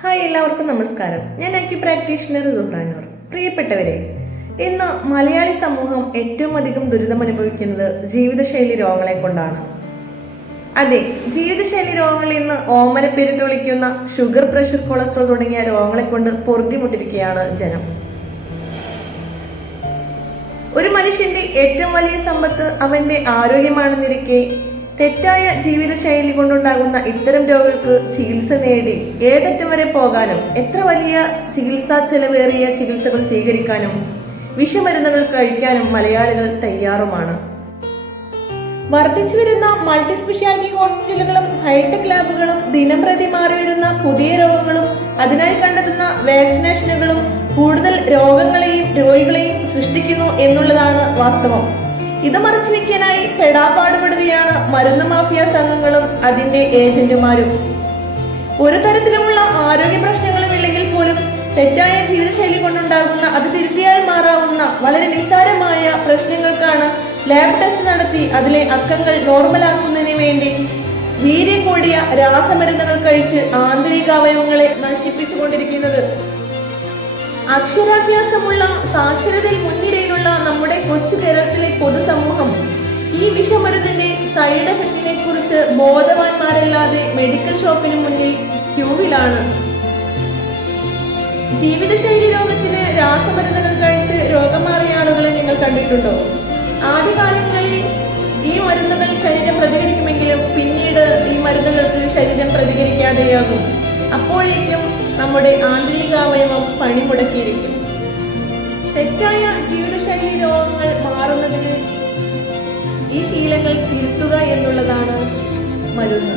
Hi, എല്ലാവർക്കും നമസ്കാരം. ഞാൻ പ്രാക്ടീഷണർ സുഹ്റാനൂർ. പ്രിയപ്പെട്ടവരെ, ഇന്ന് മലയാളി സമൂഹം ഏറ്റവും അധികം ദുരിതം അനുഭവിക്കുന്നത് ജീവിതശൈലി രോഗങ്ങളെ കൊണ്ടാണ്. അതെ, ജീവിതശൈലി രോഗങ്ങൾ ഇന്ന് ഓമനപ്പേരിട്ട് വിളിക്കുന്ന ഷുഗർ, പ്രഷർ, കൊളസ്ട്രോൾ തുടങ്ങിയ രോഗങ്ങളെ കൊണ്ട് പൊറുതിമുട്ടിരിക്കുകയാണ് ജനം. ഒരു മനുഷ്യന്റെ ഏറ്റവും വലിയ സമ്പത്ത് അവന്റെ ആരോഗ്യമാണെന്നിരിക്കെ തെറ്റായ ജീവിതശൈലി കൊണ്ടുണ്ടാകുന്ന ഇത്തരം രോഗങ്ങൾക്ക് ചികിത്സ നേടി ഏതറ്റം വരെ പോകാനും എത്ര വലിയ ചികിത്സാ ചെലവേറിയ ചികിത്സകൾ സ്വീകരിക്കാനും വിഷമരുന്നുകൾ കഴിക്കാനും മലയാളികൾ തയ്യാറുമാണ്. വർദ്ധിച്ചു വരുന്ന മൾട്ടി സ്പെഷ്യാലിറ്റി ഹോസ്പിറ്റലുകളും ഹൈടെക് ലാബുകളും ദിനംപ്രതി മാറി വരുന്ന പുതിയ രോഗങ്ങളും അതിനായി കണ്ടെത്തുന്ന വാക്സിനേഷനുകളും കൂടുതൽ രോഗികളെയും സൃഷ്ടിക്കുന്നു എന്നുള്ളതാണ് വാസ്തവം. ഇത് മറച്ചു വെക്കാനായി പെടാപ്പാടുപെടുകയാണ് മരുന്ന് മാഫിയ സംഘങ്ങളും അതിന്റെ ഏജന്റുമാരും. ഒരു തരത്തിലുമുള്ള ആരോഗ്യ പ്രശ്നങ്ങളും ഇല്ലെങ്കിൽ പോലും തെറ്റായ ജീവിതശൈലി കൊണ്ടുണ്ടാകുന്ന അത് തിരുത്തിയാൽ മാറാവുന്ന വളരെ നിസ്സാരമായ പ്രശ്നങ്ങൾക്കാണ് ലാബ് ടെസ്റ്റ് നടത്തി അതിലെ അക്കങ്ങൾ നോർമലാക്കുന്നതിന് വേണ്ടി വീര്യം കൂടിയ രാസമരുന്നുകൾ കഴിച്ച് ആന്തരിക അവയവങ്ങളെ നശിപ്പിച്ചുകൊണ്ടിരിക്കുന്നത്. അക്ഷരാഭ്യാസമുള്ള സാക്ഷരതയിൽ മുൻനിരയിലുള്ള നമ്മുടെ കൊച്ചു കേരളത്തിലെ പൊതുസമൂഹം ഈ വിഷമരുന്നിന്റെ സൈഡ് എഫക്റ്റിനെ കുറിച്ച് ബോധവാന്മാരല്ലാതെ മെഡിക്കൽ ഷോപ്പിന് മുന്നിൽ ക്യൂവിലാണ്. ജീവിതശൈലി രോഗത്തിന് രാസമരുന്നുകൾ കഴിച്ച് രോഗം മാറിയ ആളുകളെ നിങ്ങൾ കണ്ടിട്ടുണ്ടോ? ആദ്യകാലങ്ങളിൽ ഈ മരുന്നുകൾ ശരീരം പ്രതികരിക്കുമെങ്കിലും പിന്നീട് ഈ മരുന്നുകൾക്ക് ശരീരം പ്രതികരിക്കാതെയാകും. അപ്പോഴേക്കും നമ്മുടെ ആന്തരികാവയവം പണിമുടക്കിയിരിക്കും. തെറ്റായ ജീവിതശൈലി രോഗങ്ങൾ മാറുന്നതിന് ഈ ശീലങ്ങൾ തിരുത്തുക എന്നുള്ളതാണ് മരുന്ന്.